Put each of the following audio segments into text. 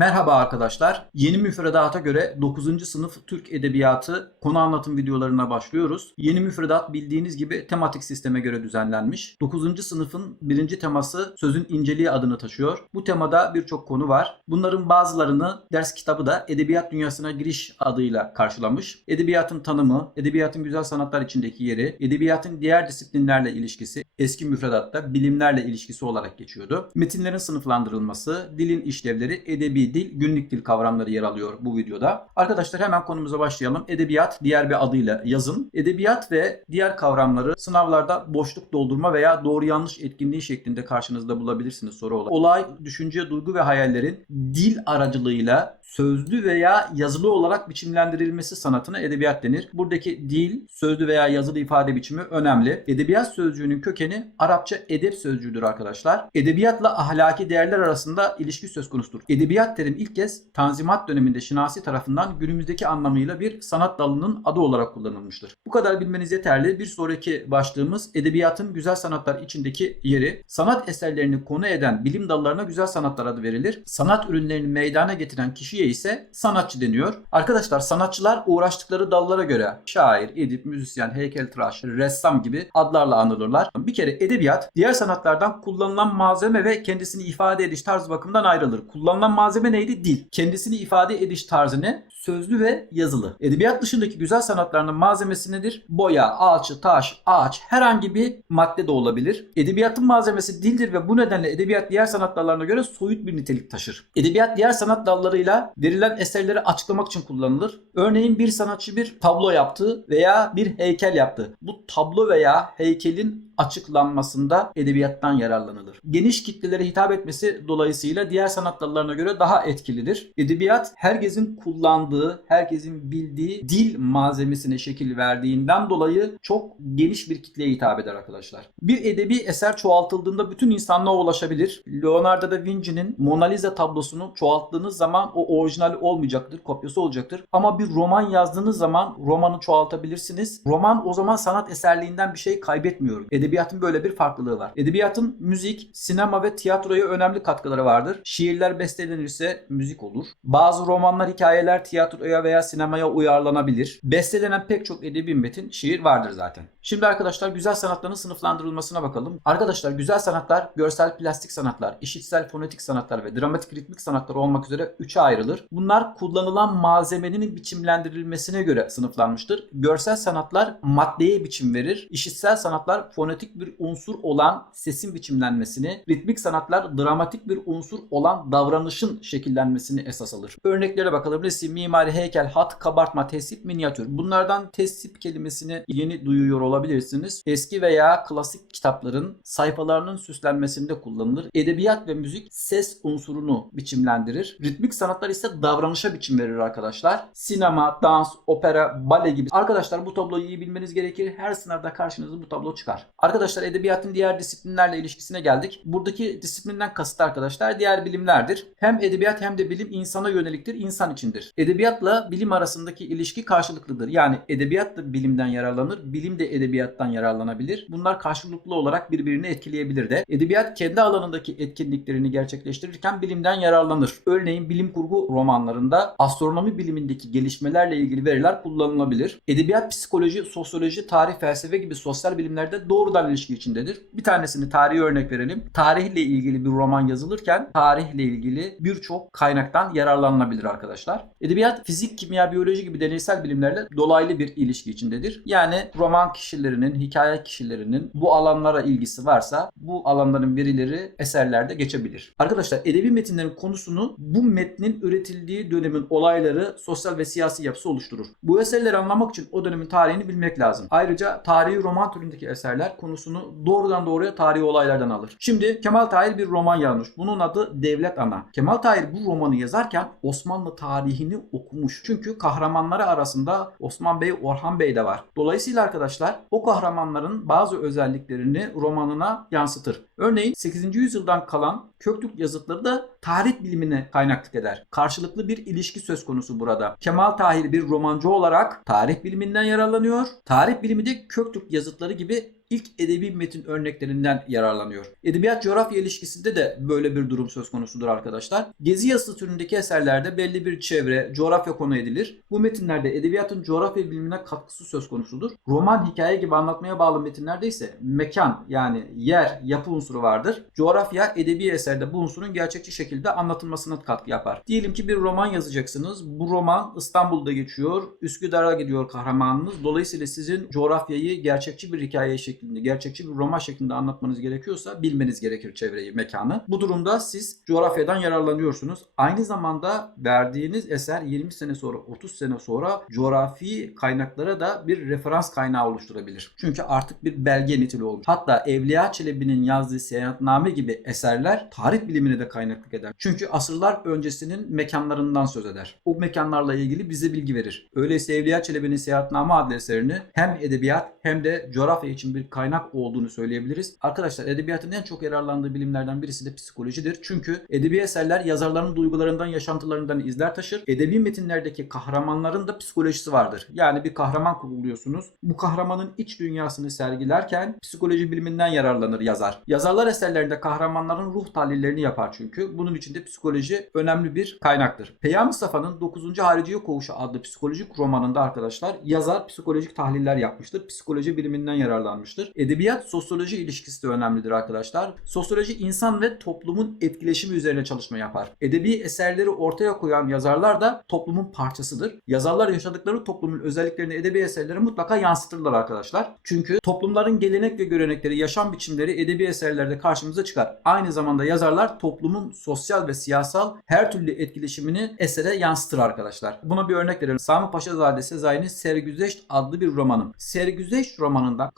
Merhaba arkadaşlar. Yeni müfredata göre 9. sınıf Türk Edebiyatı konu anlatım videolarına başlıyoruz. Yeni müfredat bildiğiniz gibi tematik sisteme göre düzenlenmiş. 9. sınıfın birinci teması sözün inceliği adını taşıyor. Bu temada birçok konu var. Bunların bazılarını ders kitabı da Edebiyat Dünyasına Giriş adıyla karşılamış. Edebiyatın tanımı, edebiyatın güzel sanatlar içindeki yeri, edebiyatın diğer disiplinlerle ilişkisi, eski müfredatta bilimlerle ilişkisi olarak geçiyordu. Metinlerin sınıflandırılması, dilin işlevleri, edebi dil, günlük dil kavramları yer alıyor bu videoda. Arkadaşlar hemen konumuza başlayalım. Edebiyat diğer bir adıyla yazın. Edebiyat ve diğer kavramları sınavlarda boşluk doldurma veya doğru yanlış etkinliği şeklinde karşınızda bulabilirsiniz soru olarak. Olay, düşünce, duygu ve hayallerin dil aracılığıyla sözlü veya yazılı olarak biçimlendirilmesi sanatına edebiyat denir. Buradaki dil, sözlü veya yazılı ifade biçimi önemli. Edebiyat sözcüğünün kökeni Arapça edep sözcüğüdür arkadaşlar. Edebiyatla ahlaki değerler arasında ilişki söz konusudur. Edebiyat terim ilk kez Tanzimat döneminde Şinasi tarafından günümüzdeki anlamıyla bir sanat dalının adı olarak kullanılmıştır. Bu kadar bilmeniz yeterli. Bir sonraki başlığımız edebiyatın güzel sanatlar içindeki yeri. Sanat eserlerini konu eden bilim dallarına güzel sanatlar adı verilir. Sanat ürünlerini meydana getiren kişiye ise sanatçı deniyor. Arkadaşlar sanatçılar uğraştıkları dallara göre şair, edip, müzisyen, heykeltıraş, ressam gibi adlarla anılırlar. Bir kere edebiyat diğer sanatlardan kullanılan malzeme ve kendisini ifade ediş tarzı bakımından ayrılır. Kullanılan malzeme neydi? Dil. Kendisini ifade ediş tarzı ne? Sözlü ve yazılı. Edebiyat dışındaki güzel sanatlarının malzemesi nedir? Boya, alçı, taş, ağaç herhangi bir madde de olabilir. Edebiyatın malzemesi dildir ve bu nedenle edebiyat diğer sanat dallarına göre soyut bir nitelik taşır. Edebiyat diğer sanat dallarıyla verilen eserleri açıklamak için kullanılır. Örneğin bir sanatçı bir tablo yaptı veya bir heykel yaptı. Bu tablo veya heykelin açıklanmasında edebiyattan yararlanılır. Geniş kitlelere hitap etmesi dolayısıyla diğer sanat dallarına göre daha etkilidir. Edebiyat herkesin kullandığı, herkesin bildiği dil malzemesine şekil verdiğinden dolayı çok geniş bir kitleye hitap eder arkadaşlar. Bir edebi eser çoğaltıldığında bütün insanlığa ulaşabilir. Leonardo da Vinci'nin Mona Lisa tablosunu çoğalttığınız zaman o orijinali olmayacaktır, kopyası olacaktır. Ama bir roman yazdığınız zaman romanı çoğaltabilirsiniz. Roman o zaman sanat eserliğinden bir şey kaybetmiyor. Edebiyatın böyle bir farklılığı var. Edebiyatın müzik, sinema ve tiyatroya önemli katkıları vardır. Şiirler bestelenirse müzik olur. Bazı romanlar, hikayeler tiyatroya veya sinemaya uyarlanabilir. Bestelenen pek çok edebi metin, şiir vardır zaten. Şimdi arkadaşlar güzel sanatların sınıflandırılmasına bakalım. Arkadaşlar güzel sanatlar, görsel plastik sanatlar, işitsel fonetik sanatlar ve dramatik ritmik sanatlar olmak üzere üçe ayrılır. Bunlar kullanılan malzemenin biçimlendirilmesine göre sınıflanmıştır. Görsel sanatlar maddeye biçim verir. İşitsel sanatlar fonetik bir unsur olan sesin biçimlenmesini, ritmik sanatlar dramatik bir unsur olan davranışın şekillenmesini esas alır. Örneklere bakalım. Resim, mimari, heykel, hat, kabartma, tesip, minyatür. Bunlardan tesip kelimesini yeni duyuyor olabilirsiniz. Eski veya klasik kitapların sayfalarının süslenmesinde kullanılır. Edebiyat ve müzik ses unsurunu biçimlendirir. Ritmik sanatlar ise davranışa biçim verir arkadaşlar. Sinema, dans, opera, bale gibi. Arkadaşlar bu tabloyu iyi bilmeniz gerekir. Her sınavda karşınıza bu tablo çıkar. Arkadaşlar edebiyatın diğer disiplinlerle ilişkisine geldik. Buradaki disiplinden kasıt arkadaşlar diğer bilimlerdir. Hem edebiyat hem de bilim insana yöneliktir, insan içindir. Edebiyatla bilim arasındaki ilişki karşılıklıdır. Yani edebiyat da bilimden yararlanır, bilim de edebiyattan yararlanabilir. Bunlar karşılıklı olarak birbirini etkileyebilir de. Edebiyat kendi alanındaki etkinliklerini gerçekleştirirken bilimden yararlanır. Örneğin bilim kurgu romanlarında astronomi bilimindeki gelişmelerle ilgili veriler kullanılabilir. Edebiyat, psikoloji, sosyoloji, tarih, felsefe gibi sosyal bilimlerde doğrudan ilişki içindedir. Bir tanesini tarihi örnek verelim. Tarihle ilgili bir roman yazılırken tarihle ilgili birçok kaynaktan yararlanılabilir arkadaşlar. Edebiyat, fizik, kimya, biyoloji gibi deneysel bilimlerle dolaylı bir ilişki içindedir. Yani roman kişilerinin, hikaye kişilerinin bu alanlara ilgisi varsa bu alanların verileri eserlerde geçebilir. Arkadaşlar edebi metinlerin konusunu bu metnin üretildiği dönemin olayları, sosyal ve siyasi yapısı oluşturur. Bu eserleri anlamak için o dönemin tarihini bilmek lazım. Ayrıca tarihi roman türündeki eserler konusunu doğrudan doğruya tarihi olaylardan alır. Şimdi Kemal Tahir bir roman yazmış. Bunun adı Devlet Ana. Kemal Tahir bu romanı yazarken Osmanlı tarihini okumuş. Çünkü kahramanları arasında Osman Bey, Orhan Bey de var. Dolayısıyla arkadaşlar o kahramanların bazı özelliklerini romanına yansıtır. Örneğin 8. yüzyıldan kalan Köktürk yazıtları da tarih bilimine kaynaklık eder. Karşılıklı bir ilişki söz konusu burada. Kemal Tahir bir romancı olarak tarih biliminden yararlanıyor. Tarih bilimi de Köktürk yazıtları gibi ilk edebi metin örneklerinden yararlanıyor. Edebiyat coğrafya ilişkisinde de böyle bir durum söz konusudur arkadaşlar. Gezi yazısı türündeki eserlerde belli bir çevre, coğrafya konu edilir. Bu metinlerde edebiyatın coğrafya bilimine katkısı söz konusudur. Roman, hikaye gibi anlatmaya bağlı metinlerde ise mekan yani yer, yapı unsuru vardır. Coğrafya edebi eserde bu unsurun gerçekçi şekilde anlatılmasına katkı yapar. Diyelim ki bir roman yazacaksınız. Bu roman İstanbul'da geçiyor. Üsküdar'a gidiyor kahramanınız. Dolayısıyla sizin coğrafyayı gerçekçi bir hikaye şeklinde, gerçekçi bir roman şeklinde anlatmanız gerekiyorsa bilmeniz gerekir çevreyi, mekanı. Bu durumda siz coğrafyadan yararlanıyorsunuz. Aynı zamanda verdiğiniz eser 20 sene sonra, 30 sene sonra coğrafi kaynaklara da bir referans kaynağı oluşturabilir. Çünkü artık bir belge niteliği olmuş. Hatta Evliya Çelebi'nin yazdığı Seyahatname gibi eserler tarih bilimine de kaynaklık eder. Çünkü asırlar öncesinin mekanlarından söz eder. O mekanlarla ilgili bize bilgi verir. Öyleyse Evliya Çelebi'nin Seyahatname adlı eserini hem edebiyat hem de coğrafya için bir kaynak olduğunu söyleyebiliriz. Arkadaşlar edebiyatın en çok yararlandığı bilimlerden birisi de psikolojidir. Çünkü edebi eserler yazarların duygularından, yaşantılarından izler taşır. Edebi metinlerdeki kahramanların da psikolojisi vardır. Yani bir kahraman kuruluyorsunuz. Bu kahramanın iç dünyasını sergilerken psikoloji biliminden yararlanır yazar. Yazarlar eserlerinde kahramanların ruh tahlillerini yapar çünkü. Bunun için de psikoloji önemli bir kaynaktır. Peyami Mustafa'nın 9. Hariciye Koğuşu adlı psikolojik romanında arkadaşlar yazar psikolojik tahliller yapmıştır. Psikoloji biliminden yararlanmıştır. Edebiyat sosyoloji ilişkisi de önemlidir arkadaşlar. Sosyoloji insan ve toplumun etkileşimi üzerine çalışma yapar. Edebi eserleri ortaya koyan yazarlar da toplumun parçasıdır. Yazarlar yaşadıkları toplumun özelliklerini edebi eserlere mutlaka yansıtırlar arkadaşlar. Çünkü toplumların gelenek ve görenekleri, yaşam biçimleri edebi eserlerde karşımıza çıkar. Aynı zamanda yazarlar toplumun sosyal ve siyasal her türlü etkileşimini esere yansıtır arkadaşlar. Buna bir örnek verelim. Sami Paşazade Sezai'nin Sergüzeşt adlı bir romanı. Sergüzeşt romanında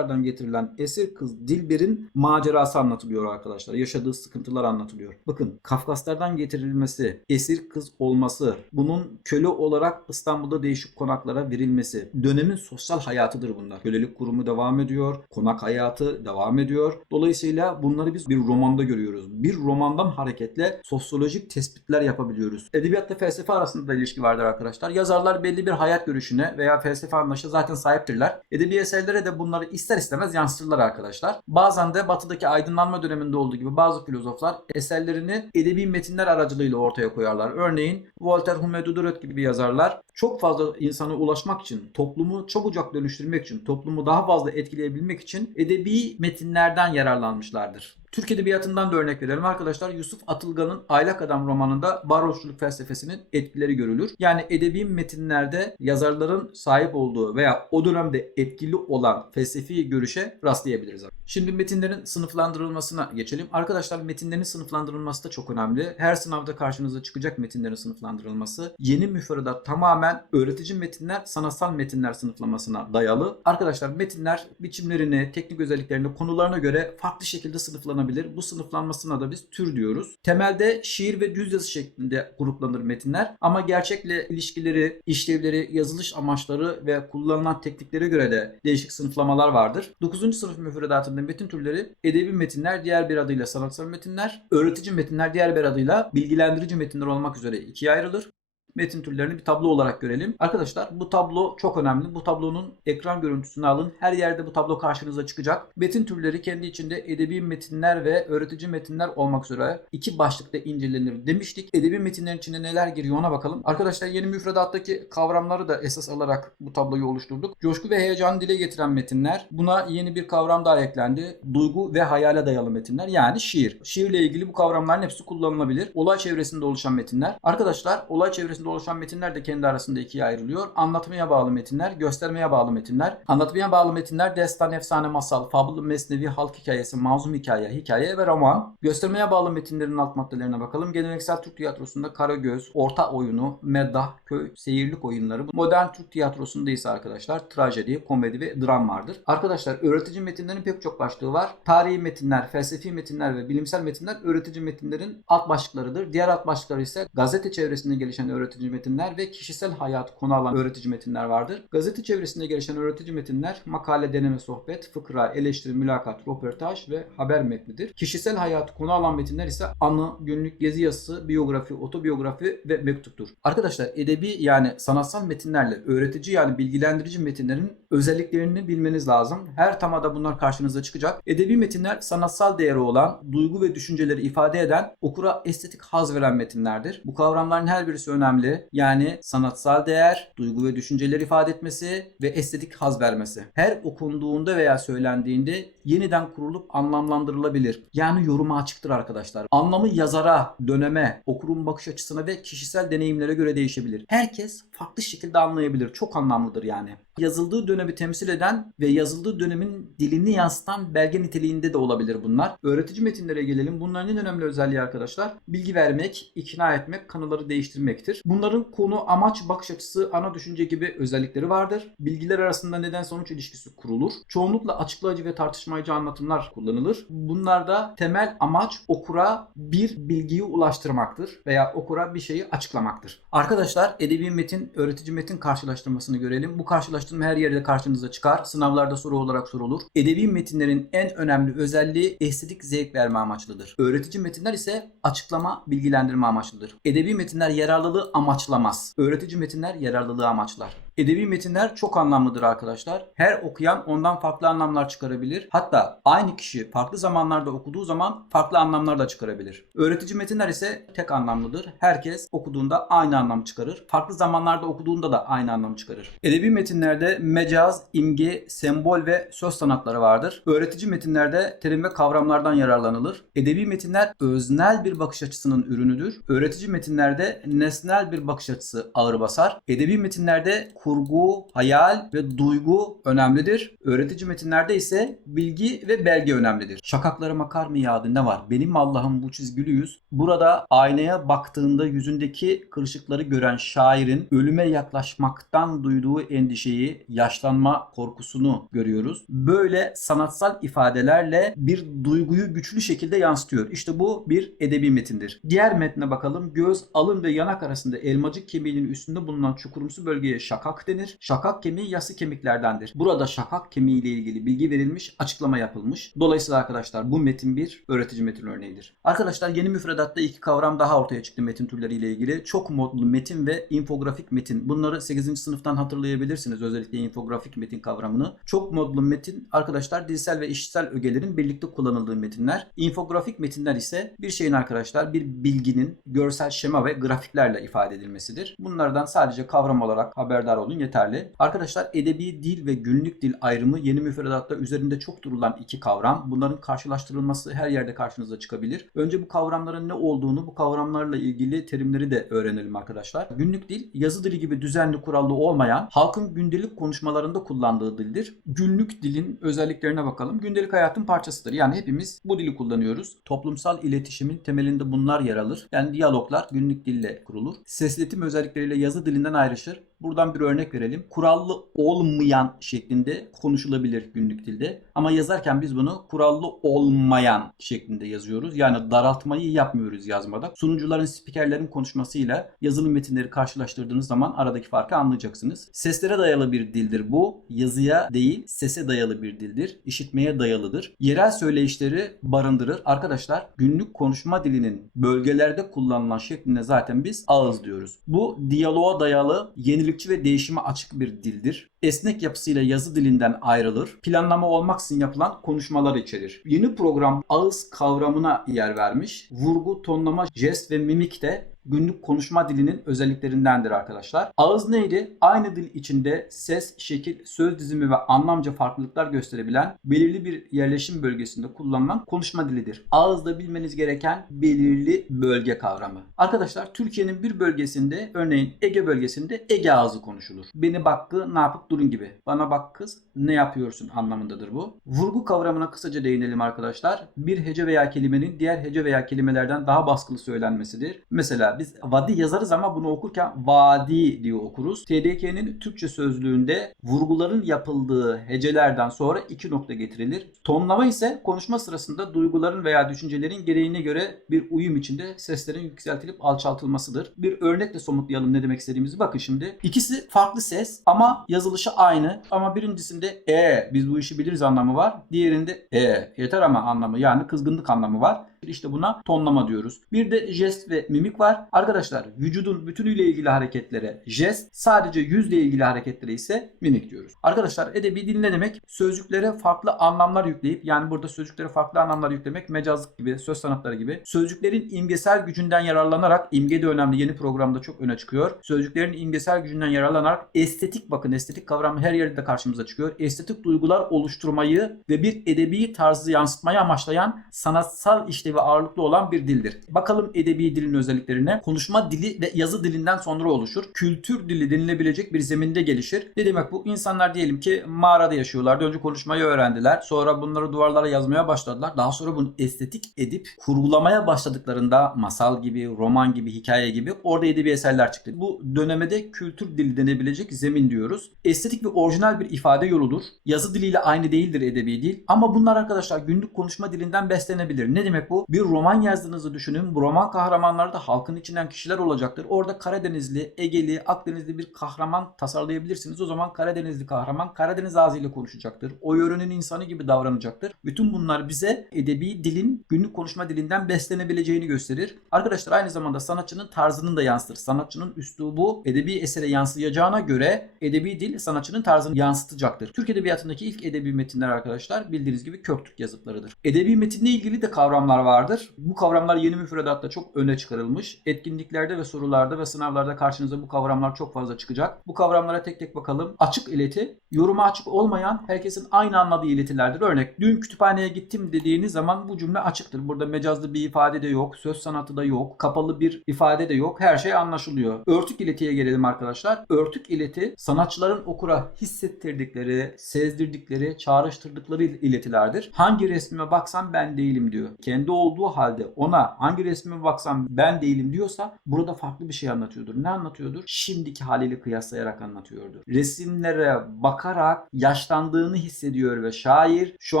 Kafkaslardan getirilen esir kız Dilber'in macerası anlatılıyor arkadaşlar. Yaşadığı sıkıntılar anlatılıyor. Bakın Kafkaslardan getirilmesi, esir kız olması, bunun köle olarak İstanbul'da değişik konaklara verilmesi, dönemin sosyal hayatıdır bunlar. Kölelik kurumu devam ediyor, konak hayatı devam ediyor. Dolayısıyla bunları biz bir romanda görüyoruz. Bir romandan hareketle sosyolojik tespitler yapabiliyoruz. Edebiyatla felsefe arasında da ilişki vardır arkadaşlar. Yazarlar belli bir hayat görüşüne veya felsefe anlayışa zaten sahiptirler. Edebi eserlere de bunları ister istemez yansıtırlar arkadaşlar. Bazen de batıdaki aydınlanma döneminde olduğu gibi bazı filozoflar eserlerini edebi metinler aracılığıyla ortaya koyarlar. Örneğin Voltaire, Hume Diderot gibi yazarlar çok fazla insana ulaşmak için, toplumu çabucak dönüştürmek için, toplumu daha fazla etkileyebilmek için edebi metinlerden yararlanmışlardır. Türk Edebiyatı'ndan da örnek verelim arkadaşlar. Yusuf Atılgan'ın Aylak Adam romanında varoşçuluk felsefesinin etkileri görülür. Yani edebi metinlerde yazarların sahip olduğu veya o dönemde etkili olan felsefi görüşe rastlayabiliriz. Şimdi metinlerin sınıflandırılmasına geçelim. Arkadaşlar metinlerin sınıflandırılması da çok önemli. Her sınavda karşınıza çıkacak metinlerin sınıflandırılması. Yeni müfredat tamamen öğretici metinler, sanatsal metinler sınıflamasına dayalı. Arkadaşlar metinler biçimlerini, teknik özelliklerini, konularına göre farklı şekilde sınıflanabilir. Bu sınıflanmasına da biz tür diyoruz. Temelde şiir ve düz yazı şeklinde gruplanır metinler. Ama gerçekle ilişkileri, işlevleri, yazılış amaçları ve kullanılan tekniklere göre de değişik sınıflamalar vardır. 9. sınıf müfredatında metin türleri edebi metinler, diğer bir adıyla sanatsal metinler, öğretici metinler, diğer bir adıyla bilgilendirici metinler olmak üzere ikiye ayrılır metin türlerini bir tablo olarak görelim. Arkadaşlar bu tablo çok önemli. Bu tablonun ekran görüntüsünü alın. Her yerde bu tablo karşınıza çıkacak. Metin türleri kendi içinde edebi metinler ve öğretici metinler olmak üzere iki başlıkta incelenir demiştik. Edebi metinlerin içinde neler giriyor ona bakalım. Arkadaşlar yeni müfredattaki kavramları da esas alarak bu tabloyu oluşturduk. Coşku ve heyecanı dile getiren metinler. Buna yeni bir kavram daha eklendi. Duygu ve hayale dayalı metinler yani şiir. Şiirle ilgili bu kavramların hepsi kullanılabilir. Olay çevresinde oluşan metinler. Arkadaşlar olay çevresinde içerisinde oluşan metinler de kendi arasında ikiye ayrılıyor. Anlatmaya bağlı metinler, göstermeye bağlı metinler. Anlatmaya bağlı metinler destan, efsane, masal, fabıl, mesnevi, halk hikayesi, mazlum hikaye, hikaye ve roman. Göstermeye bağlı metinlerin alt maddelerine bakalım. Geleneksel Türk tiyatrosunda Karagöz, Orta oyunu, Meddah, Köy, Seyirlik oyunları. Modern Türk tiyatrosunda ise arkadaşlar trajedi, komedi ve dram vardır. Arkadaşlar öğretici metinlerin pek çok başlığı var. Tarihi metinler, felsefi metinler ve bilimsel metinler öğretici metinlerin alt başlıklarıdır. Diğer alt başlıkları ise gazete çevresinde gelişen öğretici öğretici metinler ve kişisel hayat konu alan öğretici metinler vardır. Gazete çevresinde gelişen öğretici metinler makale, deneme, sohbet, fıkra, eleştiri, mülakat, röportaj ve haber metnidir. Kişisel hayat konu alan metinler ise anı, günlük, gezi yazısı, biyografi, otobiyografi ve mektuptur. Arkadaşlar edebi yani sanatsal metinlerle öğretici yani bilgilendirici metinlerin özelliklerini bilmeniz lazım. Her tamada bunlar karşınıza çıkacak. Edebi metinler sanatsal değeri olan, duygu ve düşünceleri ifade eden, okura estetik haz veren metinlerdir. Bu kavramların her birisi önemli. Yani sanatsal değer, duygu ve düşünceleri ifade etmesi ve estetik haz vermesi. Her okunduğunda veya söylendiğinde yeniden kurulup anlamlandırılabilir. Yani yoruma açıktır arkadaşlar. Anlamı yazara, döneme, okurun bakış açısına ve kişisel deneyimlere göre değişebilir. Herkes farklı şekilde anlayabilir. Çok anlamlıdır yani. Yazıldığı dönemi temsil eden ve yazıldığı dönemin dilini yansıtan belge niteliğinde de olabilir bunlar. Öğretici metinlere gelelim. Bunların en önemli özelliği arkadaşlar bilgi vermek, ikna etmek, kanıları değiştirmektir. Bunların konu, amaç, bakış açısı, ana düşünce gibi özellikleri vardır. Bilgiler arasında neden sonuç ilişkisi kurulur. Çoğunlukla açıklayıcı ve tartışmacı anlatımlar kullanılır. Bunlarda temel amaç okura bir bilgiyi ulaştırmaktır veya okura bir şeyi açıklamaktır. Arkadaşlar edebi metin, öğretici metin karşılaştırmasını görelim. Bu karşılaştırma her yerde karşınıza çıkar. Sınavlarda soru olarak sorulur. Edebi metinlerin en önemli özelliği estetik zevk verme amaçlıdır. Öğretici metinler ise açıklama, bilgilendirme amaçlıdır. Edebi metinler yararlılığı amaçlamaz. Öğretici metinler yararlılığı amaçlar. Edebi metinler çok anlamlıdır arkadaşlar. Her okuyan ondan farklı anlamlar çıkarabilir. Hatta aynı kişi farklı zamanlarda okuduğu zaman farklı anlamlar da çıkarabilir. Öğretici metinler ise tek anlamlıdır. Herkes okuduğunda aynı anlam çıkarır. Farklı zamanlarda okuduğunda da aynı anlam çıkarır. Edebi metinlerde mecaz, imge, sembol ve söz sanatları vardır. Öğretici metinlerde terim ve kavramlardan yararlanılır. Edebi metinler öznel bir bakış açısının ürünüdür. Öğretici metinlerde nesnel bir bakış açısı ağır basar. Edebi metinlerde kurgu, hayal ve duygu önemlidir. Öğretici metinlerde ise bilgi ve belge önemlidir. Şakakları makar mı yağdı ne var? Benim Allah'ım bu çizgili yüz. Burada aynaya baktığında yüzündeki kırışıkları gören şairin ölüme yaklaşmaktan duyduğu endişeyi, yaşlanma korkusunu görüyoruz. Böyle sanatsal ifadelerle bir duyguyu güçlü şekilde yansıtıyor. İşte bu bir edebi metindir. Diğer metne bakalım. Göz, alın ve yanak arasında elmacık kemiğinin üstünde bulunan çukurumsu bölgeye şakak denir. Şakak kemiği yası kemiklerdendir. Burada şakak kemiği ile ilgili bilgi verilmiş, açıklama yapılmış. Dolayısıyla arkadaşlar bu metin bir öğretici metin örneğidir. Arkadaşlar yeni müfredatta iki kavram daha ortaya çıktı metin türleriyle ilgili. Çok modlu metin ve infografik metin. Bunları 8. sınıftan hatırlayabilirsiniz özellikle infografik metin kavramını. Çok modlu metin arkadaşlar dilsel ve işitsel ögelerin birlikte kullanıldığı metinler. İnfografik metinler ise bir şeyin arkadaşlar bir bilginin görsel şema ve grafiklerle ifade edilmesidir. Bunlardan sadece kavram olarak haberdar olun yeterli. Arkadaşlar edebi dil ve günlük dil ayrımı yeni müfredatta üzerinde çok durulan iki kavram. Bunların karşılaştırılması her yerde karşınıza çıkabilir. Önce bu kavramların ne olduğunu, bu kavramlarla ilgili terimleri de öğrenelim arkadaşlar. Günlük dil yazı dili gibi düzenli kurallı olmayan halkın gündelik konuşmalarında kullandığı dildir. Günlük dilin özelliklerine bakalım. Gündelik hayatın parçasıdır. Yani hepimiz bu dili kullanıyoruz. Toplumsal iletişimin temelinde bunlar yer alır. Yani diyaloglar günlük dille kurulur. Sesletim özellikleriyle yazı dilinden ayrışır. Buradan bir örnek verelim. Kurallı olmayan şeklinde konuşulabilir günlük dilde. Ama yazarken biz bunu kurallı olmayan şeklinde yazıyoruz. Yani daraltmayı yapmıyoruz yazmada. Sunucuların, spikerlerin konuşmasıyla yazılı metinleri karşılaştırdığınız zaman aradaki farkı anlayacaksınız. Seslere dayalı bir dildir bu. Yazıya değil, sese dayalı bir dildir. İşitmeye dayalıdır. Yerel söyleyişleri barındırır. Arkadaşlar günlük konuşma dilinin bölgelerde kullanılan şekline zaten biz ağız diyoruz. Bu diyaloğa dayalı yenilik yenilikçi ve değişime açık bir dildir. Esnek yapısıyla yazı dilinden ayrılır. Planlama olmaksızın yapılan konuşmalar içerir. Yeni program ağız kavramına yer vermiş. Vurgu, tonlama, jest ve mimik de günlük konuşma dilinin özelliklerindendir arkadaşlar. Ağız neydi? Aynı dil içinde ses, şekil, söz dizimi ve anlamca farklılıklar gösterebilen belirli bir yerleşim bölgesinde kullanılan konuşma dilidir. Ağızda bilmeniz gereken belirli bölge kavramı. Arkadaşlar Türkiye'nin bir bölgesinde örneğin Ege bölgesinde Ege ağzı konuşulur. Beni bak kız ne yapıp durun gibi. Bana bak kız ne yapıyorsun anlamındadır bu. Vurgu kavramına kısaca değinelim arkadaşlar. Bir hece veya kelimenin diğer hece veya kelimelerden daha baskılı söylenmesidir. Mesela mesela biz vadi yazarız ama bunu okurken vadi diye okuruz. TDK'nin Türkçe sözlüğünde vurguların yapıldığı hecelerden sonra iki nokta getirilir. Tonlama ise konuşma sırasında duyguların veya düşüncelerin gereğine göre bir uyum içinde seslerin yükseltilip alçaltılmasıdır. Bir örnekle somutlayalım ne demek istediğimizi. Bakın şimdi. İkisi farklı ses ama yazılışı aynı. Ama birincisinde e biz bu işi biliriz anlamı var. Diğerinde e yeter ama anlamı yani kızgınlık anlamı var. İşte buna tonlama diyoruz. Bir de jest ve mimik var. Arkadaşlar vücudun bütünüyle ilgili hareketlere jest, sadece yüzle ilgili hareketlere ise mimik diyoruz. Arkadaşlar edebi dil ne demek? Sözcüklere farklı anlamlar yükleyip yani burada sözcüklere farklı anlamlar yüklemek mecazlık gibi, söz sanatları gibi. Sözcüklerin imgesel gücünden yararlanarak imge de önemli yeni programda çok öne çıkıyor. Sözcüklerin imgesel gücünden yararlanarak estetik bakın estetik kavramı her yerde karşımıza çıkıyor. Estetik duygular oluşturmayı ve bir edebi tarzı yansıtmayı amaçlayan sanatsal işlevi ağırlıklı olan bir dildir. Bakalım edebi dilin özelliklerine. Konuşma dili ve yazı dilinden sonra oluşur. Kültür dili denilebilecek bir zeminde gelişir. Ne demek bu? İnsanlar diyelim ki mağarada yaşıyorlardı. Önce konuşmayı öğrendiler. Sonra bunları duvarlara yazmaya başladılar. Daha sonra bunu estetik edip kurgulamaya başladıklarında masal gibi, roman gibi, hikaye gibi orada edebi eserler çıktı. Bu dönemede kültür dili denebilecek zemin diyoruz. Estetik ve orijinal bir ifade yoludur. Yazı diliyle aynı değildir edebi dil. Ama bunlar arkadaşlar günlük konuşma dilinden beslenebilir. Ne demek bu? Bir roman yazdığınızı düşünün. Bu roman kahramanları da halkın içinden kişiler olacaktır. Orada Karadenizli, Egeli, Akdenizli bir kahraman tasarlayabilirsiniz. O zaman Karadenizli kahraman Karadeniz ağzıyla konuşacaktır. O yörenin insanı gibi davranacaktır. Bütün bunlar bize edebi dilin günlük konuşma dilinden beslenebileceğini gösterir. Arkadaşlar aynı zamanda sanatçının tarzını da yansıtır. Sanatçının üslubu edebi esere yansıyacağına göre edebi dil sanatçının tarzını yansıtacaktır. Türk Edebiyatı'ndaki ilk edebi metinler arkadaşlar bildiğiniz gibi Köktürk yazıtlarıdır. Edebi metinle ilgili de kavramlar vardır. Bu kavramlar yeni müfredatta çok öne çıkarılmış. Etkinliklerde ve sorularda ve sınavlarda karşınıza bu kavramlar çok fazla çıkacak. Bu kavramlara tek tek bakalım. Açık ileti, yoruma açık olmayan herkesin aynı anladığı iletilerdir. Örnek, dün kütüphaneye gittim dediğiniz zaman bu cümle açıktır. Burada mecazlı bir ifade de yok, söz sanatı da yok, kapalı bir ifade de yok. Her şey anlaşılıyor. Örtük iletiye gelelim arkadaşlar. Örtük ileti sanatçıların okura hissettirdikleri, sezdirdikleri, çağrıştırdıkları iletilerdir. Hangi resmime baksam ben değilim diyor. Kendi olduğu halde ona hangi resmime baksam ben değilim diyorsa burada farklı bir şey anlatıyordur. Ne anlatıyordur? Şimdiki haliyle kıyaslayarak anlatıyordur. Resimlere bakarak yaşlandığını hissediyor ve şair şu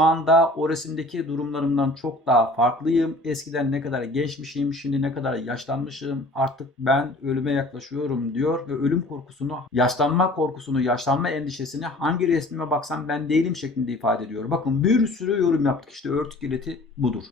anda o resimdeki durumlarımdan çok daha farklıyım. Eskiden ne kadar gençmişim, şimdi ne kadar yaşlanmışım. Artık ben ölüme yaklaşıyorum diyor ve ölüm korkusunu, yaşlanma korkusunu, yaşlanma endişesini hangi resmime baksam ben değilim şeklinde ifade ediyor. Bakın bir sürü yorum yaptık. İşte örtük ileti budur.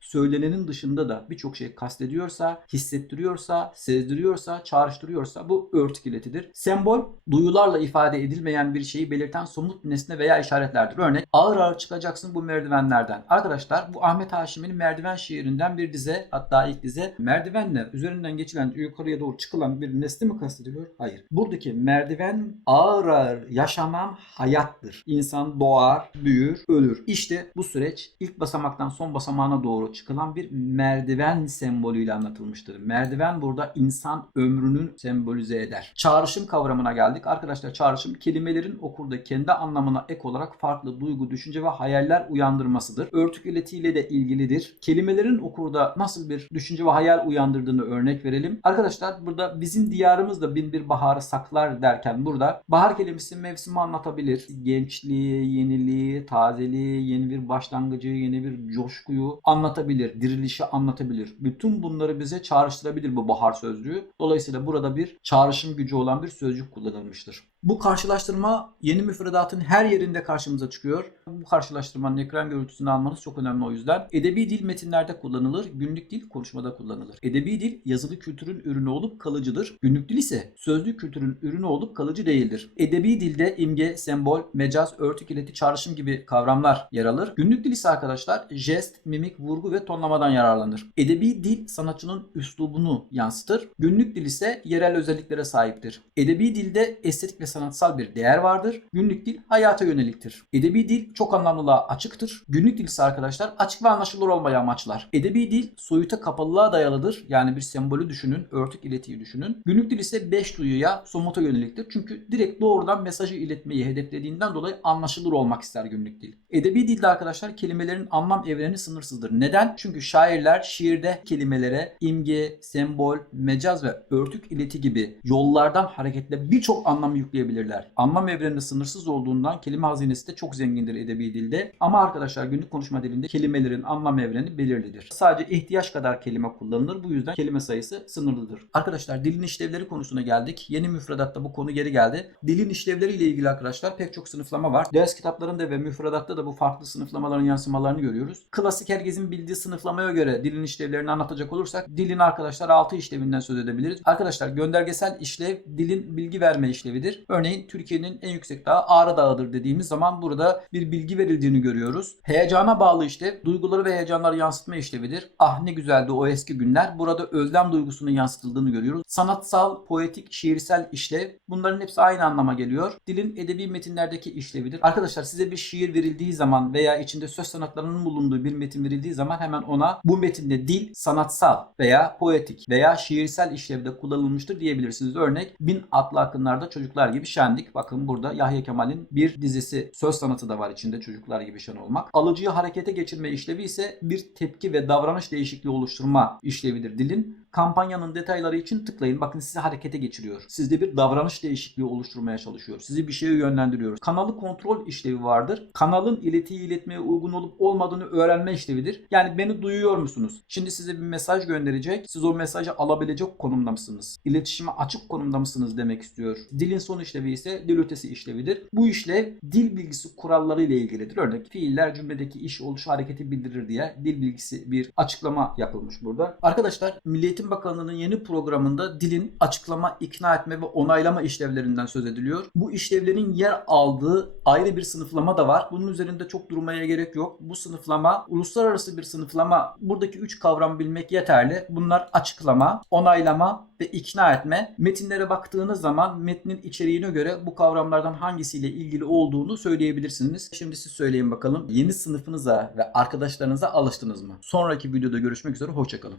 Söylenenin dışında da birçok şey kastediyorsa, hissettiriyorsa, sezdiriyorsa, çağrıştırıyorsa bu örtük iletidir. Sembol, duyularla ifade edilmeyen bir şeyi belirten somut nesne veya işaretlerdir. Örnek, ağır ağır çıkacaksın bu merdivenlerden. Arkadaşlar bu Ahmet Haşimi'nin merdiven şiirinden bir dize, hatta ilk dize merdivenle üzerinden geçilen yukarıya doğru çıkılan bir nesne mi kastediliyor? Hayır. Buradaki merdiven ağır ağır yaşanan hayattır. İnsan doğar, büyür, ölür. İşte bu süreç ilk basamaktan son basamağına doğru çıkılan bir merdiven sembolüyle anlatılmıştır. Merdiven burada insan ömrünün sembolize eder. Çağrışım kavramına geldik. Arkadaşlar çağrışım kelimelerin okurda kendi anlamına ek olarak farklı duygu, düşünce ve hayaller uyandırmasıdır. Örtük iletiyle de ilgilidir. Kelimelerin okurda nasıl bir düşünce ve hayal uyandırdığını örnek verelim. Arkadaşlar burada bizim diyarımızda bin bir baharı saklar derken burada bahar kelimesi mevsimi anlatabilir. Gençliği, yeniliği, tazeliği, yeni bir başlangıcı, yeni bir coşkuyu anlatabilir. Dirilişi anlatabilir. Bütün bunları bize çağrıştırabilir bu bahar sözcüğü. Dolayısıyla burada bir çağrışım gücü olan bir sözcük kullanılmıştır. Bu karşılaştırma yeni müfredatın her yerinde karşımıza çıkıyor. Bu karşılaştırmanın ekran görüntüsünü almanız çok önemli o yüzden. Edebi dil metinlerde kullanılır, günlük dil konuşmada kullanılır. Edebi dil yazılı kültürün ürünü olup kalıcıdır. Günlük dil ise sözlü kültürün ürünü olup kalıcı değildir. Edebi dilde imge, sembol, mecaz, örtük ileti, çağrışım gibi kavramlar yer alır. Günlük dil ise arkadaşlar jest, mimik, vurgu ve tonlamadan yararlanır. Edebi dil sanatçının üslubunu yansıtır. Günlük dil ise yerel özelliklere sahiptir. Edebi dilde estetik ve sanatsal bir değer vardır. Günlük dil hayata yöneliktir. Edebi dil çok anlamlılığa açıktır. Günlük dil ise arkadaşlar açık ve anlaşılır olmayı amaçlar. Edebi dil soyuta kapalılığa dayalıdır. Yani bir sembolü düşünün, örtük iletiyi düşünün. Günlük dil ise beş duyuya, somuta yöneliktir. Çünkü direkt doğrudan mesajı iletmeyi hedeflediğinden dolayı anlaşılır olmak ister günlük dil. Edebi dilde arkadaşlar kelimelerin anlam evreni sınırsızdır. Neden? Çünkü şairler şiirde kelimelere imge, sembol, mecaz ve örtük ileti gibi yollardan hareketle birçok anlam yükleyebilirler. Anlam evreni sınırsız olduğundan kelime hazinesi de çok zengindir edebi dilde. Ama arkadaşlar günlük konuşma dilinde kelimelerin anlam evreni belirlidir. Sadece ihtiyaç kadar kelime kullanılır. Bu yüzden kelime sayısı sınırlıdır. Arkadaşlar dilin işlevleri konusuna geldik. Yeni müfredatta bu konu geri geldi. Dilin işlevleri ile ilgili arkadaşlar pek çok sınıflama var. Ders kitaplarında ve müfredatta da bu farklı sınıflamaların yansımalarını görüyoruz. Klasik herkesin bildiği sınıflamaya göre dilin işlevlerini anlatacak olursak dilin arkadaşlar 6 işlevinden söz edebiliriz. Arkadaşlar göndergesel işlev dilin bilgi verme işlevidir. Örneğin Türkiye'nin en yüksek dağı Ağrı Dağı'dır dediğimiz zaman burada bir bilgi verildiğini görüyoruz. Heyecana bağlı işlev duyguları ve heyecanları yansıtma işlevidir. Ah ne güzeldi o eski günler. Burada özlem duygusunun yansıtıldığını görüyoruz. Sanatsal, poetik, şiirsel işlev bunların hepsi aynı anlama geliyor. Dilin edebi metinlerdeki işlevidir. Arkadaşlar size bir şiir verildiği zaman veya içinde söz sanatlarının bulunduğu bir metin verildiği zaman hemen ona bu metinde dil sanatsal veya poetik veya şiirsel işlevde kullanılmıştır diyebilirsiniz. Örnek Bin Atlı Akınlarda Çocuklar Gibi Şendik. Bakın burada Yahya Kemal'in bir dizisi söz sanatı da var içinde çocuklar gibi şen olmak. Alıcıyı harekete geçirme işlevi ise bir tepki ve davranış değişikliği oluşturma işlevidir dilin. Kampanyanın detayları için tıklayın. Bakın sizi harekete geçiriyor. Sizde bir davranış değişikliği oluşturmaya çalışıyor. Sizi bir şeye yönlendiriyor. Kanalı kontrol işlevi vardır. Kanalın iletiyi iletmeye uygun olup olmadığını öğrenme işlevidir. Yani beni duyuyor musunuz? Şimdi size bir mesaj gönderecek. Siz o mesajı alabilecek konumda mısınız? İletişime açık konumda mısınız demek istiyor. Dilin son işlevi ise dil ötesi işlevidir. Bu işlev dil bilgisi kuralları ile ilgilidir. Örnek fiiller cümledeki iş oluş hareketi bildirir diye dil bilgisi bir açıklama yapılmış burada. Arkadaşlar Milli Eğitim Bakanlığı'nın yeni programında dilin açıklama, ikna etme ve onaylama işlevlerinden söz ediliyor. Bu işlevlerin yer aldığı ayrı bir sınıflama da var. Bunun üzerinde çok durmaya gerek yok. Bu sınıflama uluslararası bir sınıflama. Buradaki üç kavram bilmek yeterli. Bunlar açıklama, onaylama ve ikna etme. Metinlere baktığınız zaman metnin içeriğine göre bu kavramlardan hangisiyle ilgili olduğunu söyleyebilirsiniz. Şimdi siz söyleyin bakalım. Yeni sınıfınıza ve arkadaşlarınıza alıştınız mı? Sonraki videoda görüşmek üzere. Hoşçakalın.